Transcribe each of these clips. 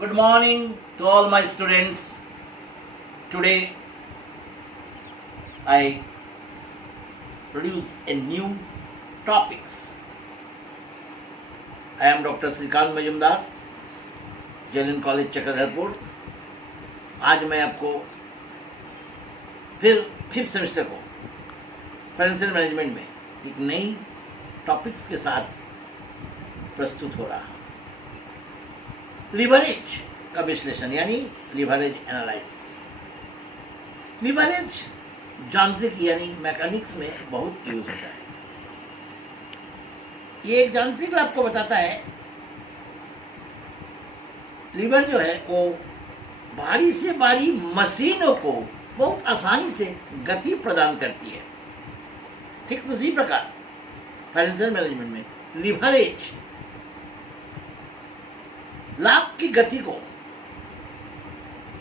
Good morning to all my students. Today I produced a new topics. I am Dr. Shrikant Majumdar, Jain college Chakradharpur. आज मैं आपको फिर fifth semester को financial management में एक नई टॉपिक के साथ प्रस्तुत हो रहा हूँ। लिवरेज का विश्लेषण यानी लिवरेज एनालिसिस। लिवरेज यांत्रिक यानी मैकेनिक्स में बहुत यूज होता है। ये एक यांत्रिक आपको बताता है लीवर जो है वो भारी से भारी मशीनों को बहुत आसानी से गति प्रदान करती है। ठीक उसी प्रकार फाइनेंशियल मैनेजमेंट में लिवरेज लाभ की गति को,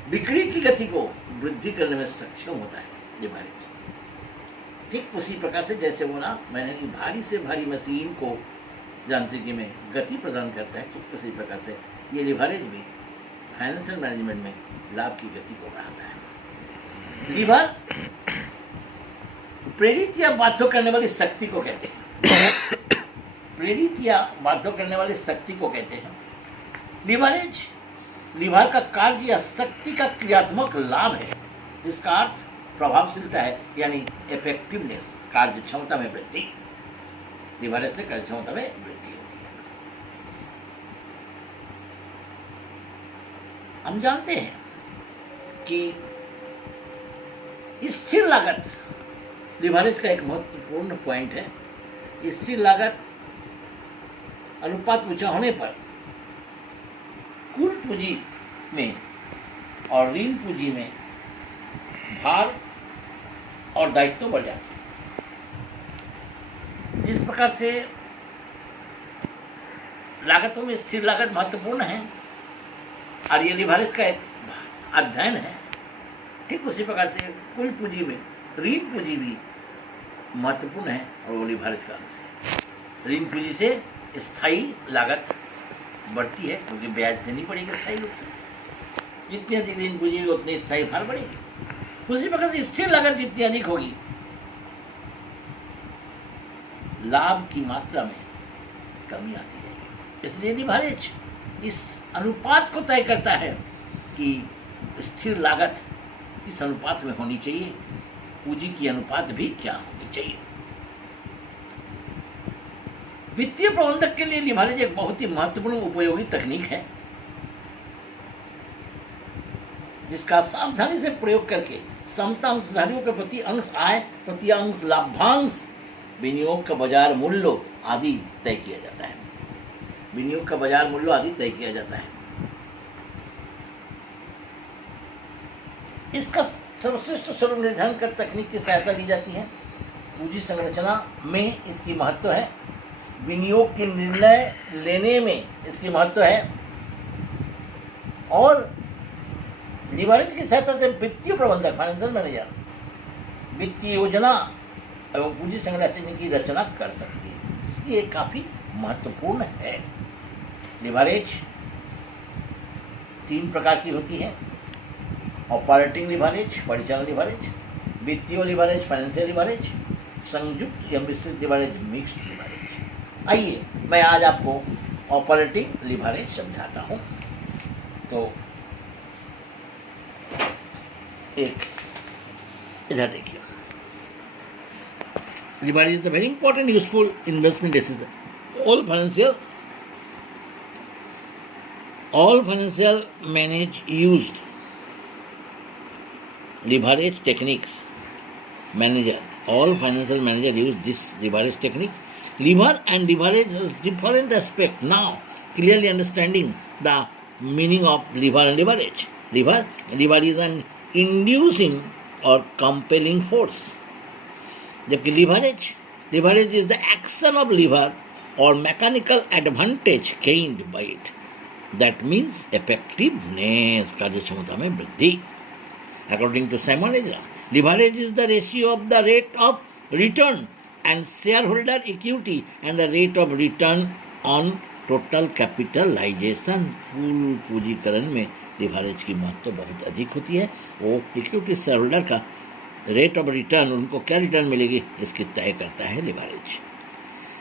बिक्री की गति को वृद्धि करने में सक्षम होता है लिवरेज। ठीक उसी प्रकार से जैसे बोला मैंने कि भारी से भारी मशीन को यांत्रिकी में गति प्रदान करता है, ठीक उसी प्रकार से ये लिवरेज भी फाइनेंशियल मैनेजमेंट में लाभ की गति को बढ़ाता है। लीवर प्रेरित या बाध्य करने वाली शक्ति को कहते हैं। प्रेरित या बाध्य करने वाली शक्ति को कहते हैं। लिवरेज लीवर का कार्य या शक्ति का क्रियात्मक लाभ है, जिसका अर्थ प्रभावशीलता है यानी इफेक्टिवनेस, कार्य क्षमता में वृद्धि। लिवरेज से कार्य क्षमता में वृद्धि होती है। हम जानते हैं कि स्थिर लागत लिवरेज का एक महत्वपूर्ण पॉइंट है। स्थिर लागत अनुपात ऊंचा होने पर कुल पूंजी में और ऋण पूंजी में भार और दायित्व बढ़ जाते हैं। जिस प्रकार से लागतों में स्थिर लागत महत्वपूर्ण है और ये लिवरेज का एक अध्ययन है, ठीक उसी प्रकार से कुल पूंजी में ऋण पूंजी भी महत्वपूर्ण है और वो लिवरेज का अंश है। ऋण पूंजी से स्थायी लागत बढ़ती है क्योंकि ब्याज देनी पड़ेगी स्थायी रूप से। जितनी अधिक ऋण पूंजी होगी उतनी स्थायी भार बढ़ेगी। उसी प्रकार से स्थिर लागत जितनी अधिक होगी लाभ की मात्रा में कमी आती जाएगी। इसलिए लिवरेज इस अनुपात को तय करता है कि स्थिर लागत किस अनुपात में होनी चाहिए, पूंजी की अनुपात भी क्या होनी चाहिए। वित्तीय प्रबंधक के लिए लिवरेज एक बहुत ही महत्वपूर्ण उपयोगी तकनीक है, जिसका सावधानी से प्रयोग करके समता अंशधारियों के प्रति अंश आय, प्रति अंश लाभांश, विनियोग का बाजार मूल्य आदि तय किया जाता है। विनियोग का बाजार मूल्य आदि तय किया जाता है। इसका सर्वश्रेष्ठ स्वरूप निर्धारण कर तकनीक की सहायता ली जाती है। पूंजी संरचना में इसकी महत्व है। विनियोग के निर्णय लेने में इसकी महत्व है और लिवरेज की सहायता से वित्तीय प्रबंधक फाइनेंशियल मैनेजर वित्तीय योजना एवं पूंजी संरचना की रचना कर सकती है। इसलिए काफी महत्वपूर्ण है। लिवरेज 3 प्रकार की होती है: ऑपरेटिंग लिवरेज, परिचालन लिवरेज, वित्तीय लिवरेज, फाइनेंशियल लिवरेज, संयुक्त या मिश्रित लिवरेज, मिक्स्ड लिवरेज। आइए मैं आज आपको ऑपरेटिंग लिवरेज समझाता हूँ। तो एक इधर देखिए, leverage is the very important useful investment decision. all financial manage used leverage techniques. All financial manager use this leverage techniques. Lever and leverage is different aspect. Now clearly understanding the meaning of lever and leverage. Lever is an inducing or compelling force. जबकि leverage is the action of lever or mechanical advantage gained by it. That means effectiveness, कार्य क्षमता में वृद्धि। According to Simon Ezra, leverage is the ratio of the rate of return and shareholder equity and the rate of return on total capitalisation, कुल पूंजीकरण में leverage की महत्व बहुत अधिक होती है। वो इक्विटी शेयर होल्डर का रेट ऑफ रिटर्न, उनको क्या रिटर्न मिलेगी, इसकी तय करता है leverage.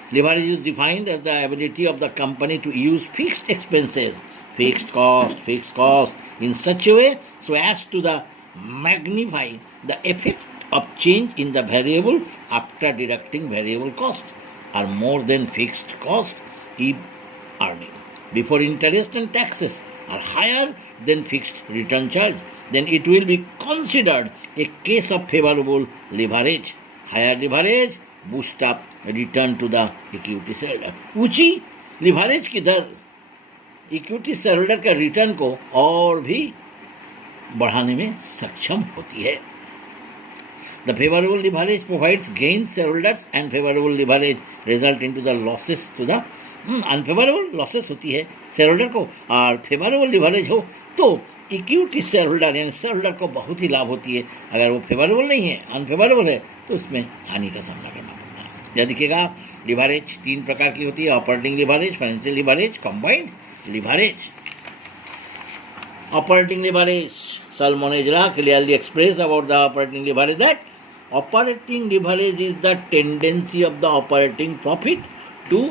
Leverage is defined as the ability of the company to use fixed expenses, fixed cost in such a way so as to magnify the effect of change in the variable after deducting variable cost are more than fixed cost if earning before interest and taxes are higher than fixed return charge, then it will be considered a case of favorable leverage. Higher leverage boost up return to the equity share holder. ऊंची leverage की दर equity share holder का return को और भी बढ़ाने में सक्षम होती है। The favourable leverage provides gains share holders and favourable leverage result into the losses to the unfavourable losses होती है शेयर होल्डर को, और फेवरेबल लिवरेज हो तो इक्विटी शेयर होल्डर यानी शेयर होल्डर को बहुत ही लाभ होती है। अगर वो फेवरेबल नहीं है, अनफेवरेबल है, तो उसमें हानि का सामना करना पड़ता है। यह देखिएगा, लिवरेज 3 प्रकार की होती है, operating leverage, financial leverage, combined leverage. Operating leverage, Solomon Ezra clearly express about the operating leverage that operating leverage is the tendency of the operating profit to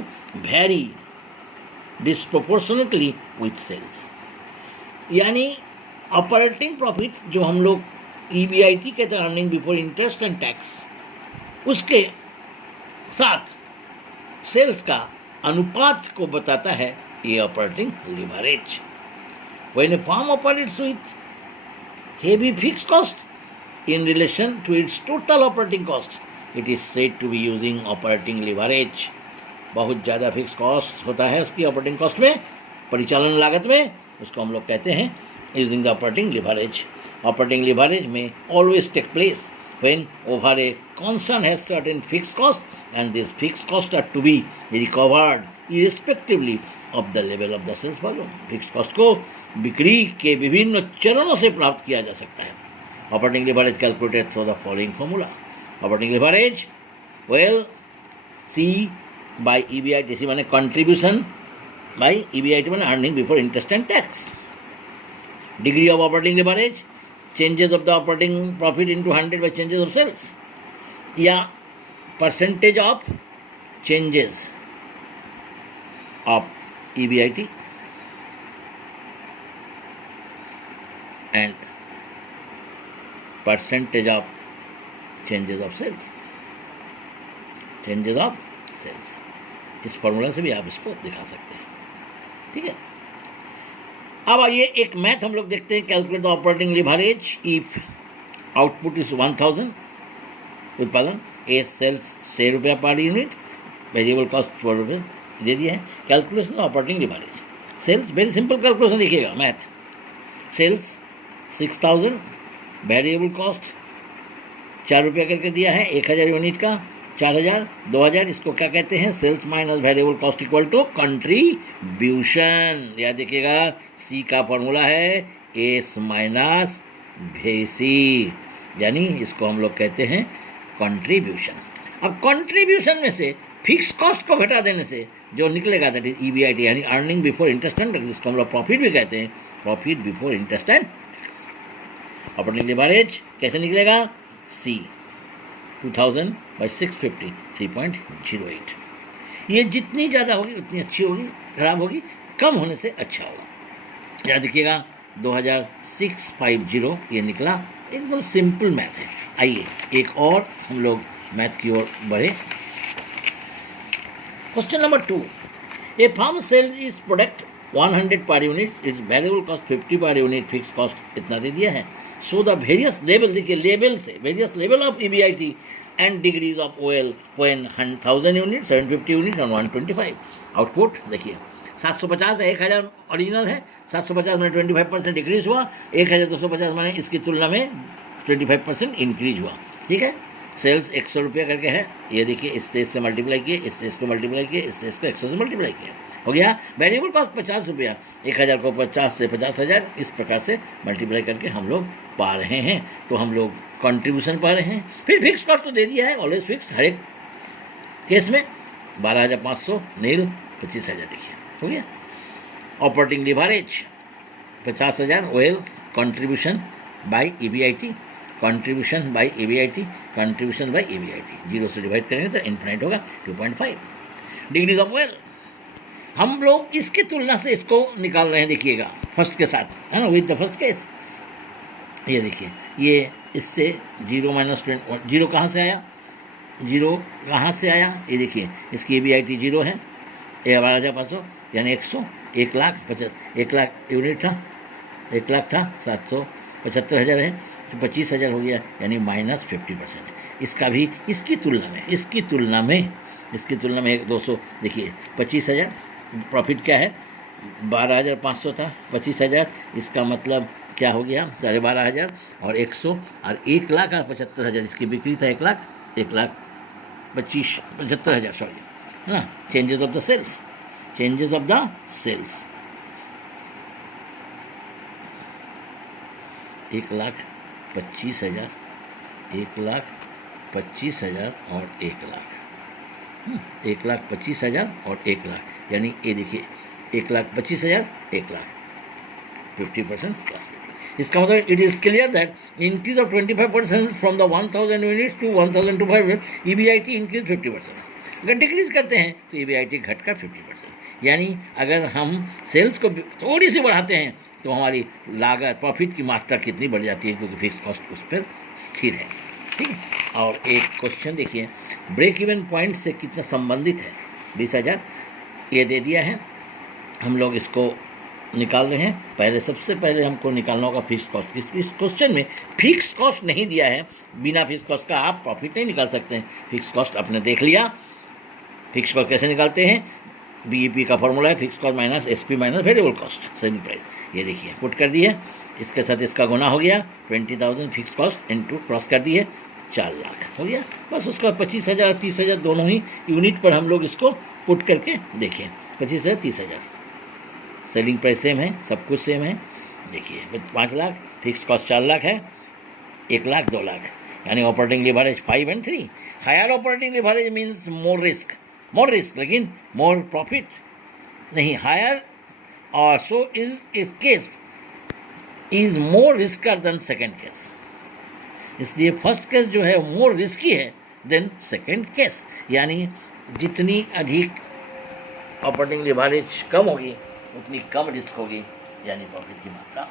vary disproportionately with sales. यानी operating profit जो हम लोग EBIT कहते हैं, earning before interest and tax, उसके साथ sales का अनुपात को बताता है ये operating leverage. When a firm operates with heavy fixed cost in relation to its total operating cost, it is said to be using operating leverage. बहुत ज़्यादा फिक्स कॉस्ट होता है उसकी ऑपरेटिंग कॉस्ट में, परिचालन लागत में, उसको हम लोग कहते हैं using the operating leverage. Operating leverage में always take place when over a concern has certain fixed costs and these fixed costs are to be recovered irrespectively of the level of the sales volume। fixed cost को बिक्री के विभिन्न चरणों से प्राप्त किया जा सकता है। Operating leverage calculated through the following formula. Operating leverage well C by EBIT, C माने कंट्रीब्यूशन by EBIT माने earning before interest and tax. Degree of operating leverage, changes of the operating profit into 100 by changes of sales, या percentage of changes of EBIT and percentage of changes of sales, changes of sales। इस formula से भी आप इसको दिखा सकते हैं, ठीक है। अब आइए एक मैथ हम लोग देखते हैं। Calculate the operating leverage if output is 1000, उत्पादन ए सेल्स 6 रुपया पर यूनिट, वेरिएबल कॉस्ट 4 रुपये दे दिए हैं। Calculation operating leverage, sales very simple calculation देखिएगा मैथ। सेल्स 6000, वेरिएबल कॉस्ट 4 रुपया करके दिया है, 1000 यूनिट का 4000, 2000, इसको क्या कहते हैं, sales minus variable cost equal to contribution. याद देखिएगा, सी का फॉर्मूला है एस माइनस VC, यानी इसको हम लोग कहते हैं कंट्रीब्यूशन। अब कंट्रीब्यूशन में से फिक्स कॉस्ट को घटा देने से जो निकलेगा दैट इज EBIT, यानी earning before interest and tax, जिसको हम लोग प्रॉफिट भी कहते हैं, profit before interest and tax. Operating leverage कैसे निकलेगा, C 2000 by 650, 3.08। ये जितनी ज़्यादा होगी उतनी अच्छी होगी, खराब होगी, कम होने से अच्छा होगा। याद रखिएगा 2650 ये निकला, एकदम सिंपल मैथ है। आइए एक और हम लोग मैथ की ओर बढ़े। Question number 2, a firm sales is product 100 per unit, it's variable cost 50 per unit, fix cost इतना दे दिया है। सो द वेरियस लेवल, देखिए लेवल से various level of EBIT and degrees of OL when 1000 unit, 750 unit और 125। Output देखिए 750 है, 1000 original है, 750 में 25% डिक्रीज हुआ, 1250 मैंने इसकी तुलना में 25% इंक्रीज हुआ, ठीक है। सेल्स 100 रुपये करके है, ये देखिए इससे इससे मल्टीप्लाई किए, इससे इसको मल्टीप्लाई किए, इससे इसको 100 से मल्टीप्लाई किया, हो गया। वेरिएबल कॉस्ट 50 रुपया, 1000 को 50 से 50,000, इस प्रकार से मल्टीप्लाई करके हम लोग पा रहे हैं। तो हम लोग कंट्रीब्यूशन पा रहे हैं। फिर फिक्स कॉस्ट तो दे दिया है, ऑलवेज फिक्स हर एक केस में 12,500 नील 25,000। देखिए हो गया। Operating leverage 50,000 OL contribution by EBIT, contribution by EBIT, contribution by EBIT, 0 से डिवाइड करेंगे तो इन्फिनिट होगा 2.5 डिग्रीज ऑफ ओएल। हम लोग इसकी तुलना से इसको निकाल रहे हैं, देखिएगा फर्स्ट के साथ, है ना, विद द फर्स्ट केस। ये देखिए, ये इससे 0 माइनस 0 कहाँ से आया, 0 कहाँ से आया, ये देखिए इसकी EBIT 0 है, 12,500 यानी 100, 1,50,000 यूनिट था, 1,00,000 था, 775,000 है तो 25,000 हो गया, यानी -50%। इसका भी इसकी तुलना में 200, देखिए 25,000 प्रॉफिट क्या है, 12,500 था, 25,000, इसका मतलब क्या हो गया, 12,500 और 100 और 1,75,000 इसकी बिक्री था, 1,75,000 सॉरी, है ना। चेंजेस ऑफ द सेल्स 1,25,000, 1,25,000 और 1,00,000, 1,25,000 और 1,00,000, यानी ये देखिए 1,25,000, 1,00,000, 50% प्लस। इसका मतलब it is clear that increase of 25% from the 1,000 units to 1,200 EBIT increase 50%। अगर डिक्रीज करते हैं तो EBIT घटकर 50%, यानी अगर हम सेल्स को थोड़ी सी बढ़ाते हैं तो हमारी लागत प्रॉफिट की मात्रा कितनी बढ़ जाती है, क्योंकि फिक्स कॉस्ट उस पर स्थिर है, ठीक है। और एक क्वेश्चन देखिए, ब्रेक इवन पॉइंट से कितना संबंधित है, 20,000 ये दे दिया है, हम लोग इसको निकाल रहे हैं। सबसे पहले हमको निकालना होगा फिक्स कॉस्ट। इस क्वेश्चन में फिक्स कॉस्ट नहीं दिया है, बिना फिक्स कॉस्ट का आप प्रॉफिट नहीं निकाल सकते हैं। फिक्स कॉस्ट आपने देख लिया, फिक्स कॉस्ट कैसे निकालते हैं, BEP का फॉर्मूला है fix cost minus SP minus variable cost selling price. ये देखिए पुट कर दिए, इसके साथ इसका गुना हो गया, 20,000 फिक्स कॉस्ट इनटू क्रॉस कर दिए, 4 लाख हो गया। बस उसका 25,000 और 30,000 दोनों ही यूनिट पर हम लोग इसको पुट करके देखिए, 25,000 30,000 सेलिंग प्राइस सेम है, सब कुछ सेम है। देखिए 5 लाख, फिक्स कॉस्ट 4 लाख है, 1 लाख 2 लाख, यानी operating leverage 5 and 3। Higher operating leverage means more risk, लेकिन मोर प्रॉफिट नहीं। हायर और सो इस केस is more riskier than second case, इसलिए फर्स्ट केस जो है मोर रिस्की है देन सेकेंड केस, यानी जितनी अधिक ऑपरेटिंग लिवरेज कम होगी उतनी कम रिस्क होगी, यानी प्रॉफिट की मात्रा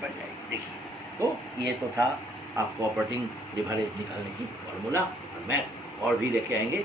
बढ़ जाएगी। देखिए, तो ये तो था आपको ऑपरेटिंग लिवरेज निकालने की फॉर्मूला और मैथ, और भी लेके आएंगे।